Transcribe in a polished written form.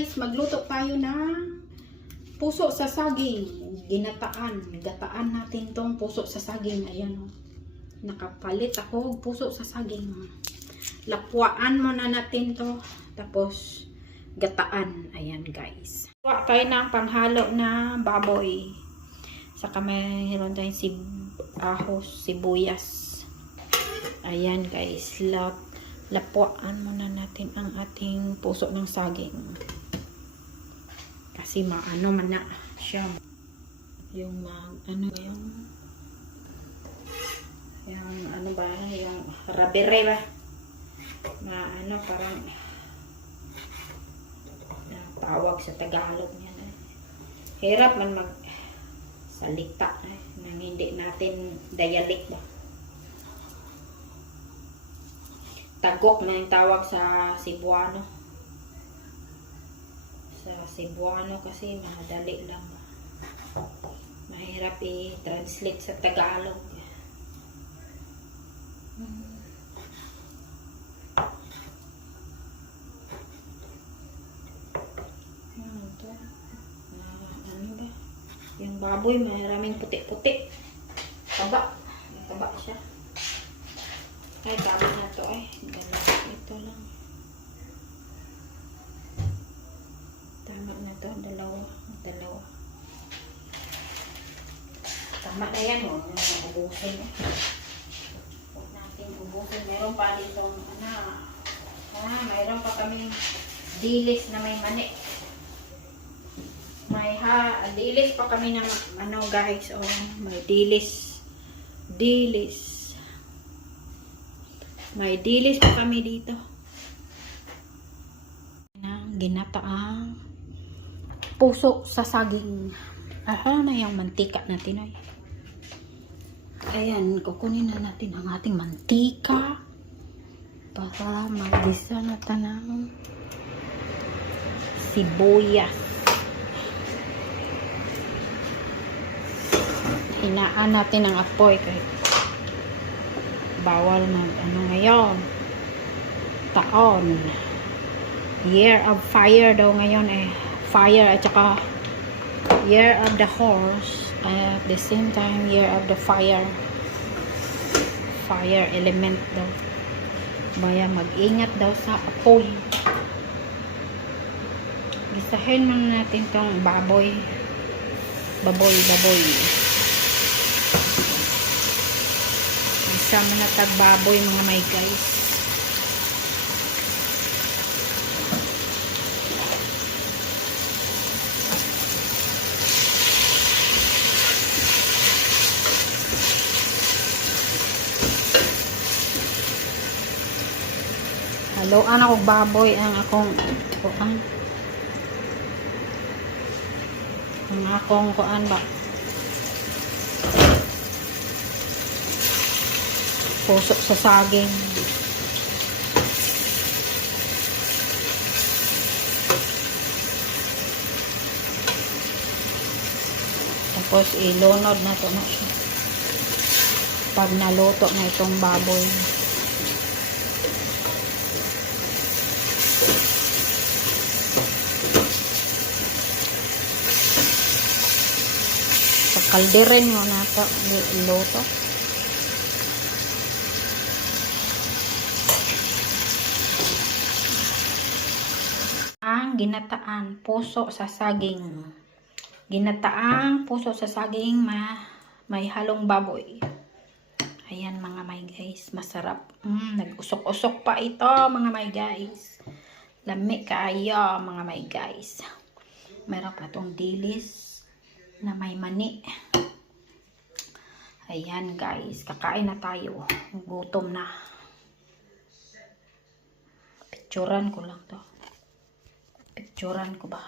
guys, magluto tayo ng puso sa saging. Gataan natin tong puso sa saging. Ayan o. Nakapalit ako puso sa saging. Lapuan muna natin to. Tapos, gataan. Ayan guys. Gawa tayo ng panghalo na baboy. Saka mayroon tayong sibuyas. Ayan guys. Lapuan muna natin ang ating puso ng saging. Kasi maano man na siya. Yung yung rabere ba? Parang tawag sa Tagalog niya. Hirap man salita nang hindi natin dialect ba. Tagok na yung tawag sa Cebuano. Sa Cebuano kasi madali lang. Mahirap i-translate sa Tagalog. Ano ba? Yung baboy maraming puti-puti. Taba. Taba siya. Ay, tama na to ay. Ito lang. Tama na to. Dalawa. Tama na yan. Huwag natin ubusin. Huwag natin ubusin. Meron pa dito mayroon pa kaming dilis na may mani. Dilis pa kami ng guys. May dilis. May dilis pa kami dito. Ginataang puso sa saging. Na yung mantika natin ay. Ayan, kukunin na natin ang ating mantika para magisa natin ng sibuyas. Hinaan natin ang apoy kahit bawal ngayon. Taon. Year of fire daw ngayon fire at saka year of the horse. At the same time, year of the fire. Fire element daw. Baya mag-ingat daw sa apoy. Gisahin muna natin tong baboy. Baboy. Isa muna tag baboy mga may guys. Haloan ako baboy ang akong kuan ba puso sa saging. Tapos ilunod na to na siya pag naluto na itong baboy. Kalderin mo na ito iluto. Ang ginataan puso sa saging. Ginataang puso sa saging may halong baboy. Ayan mga may guys, masarap. Nag-usok-usok pa ito mga may guys. Lami kaayo mga may guys. Meron pa itong dilis na may mani. Ayan guys, kakain na tayo. Gutom na. Picturan ko lang to. Picturan ko ba?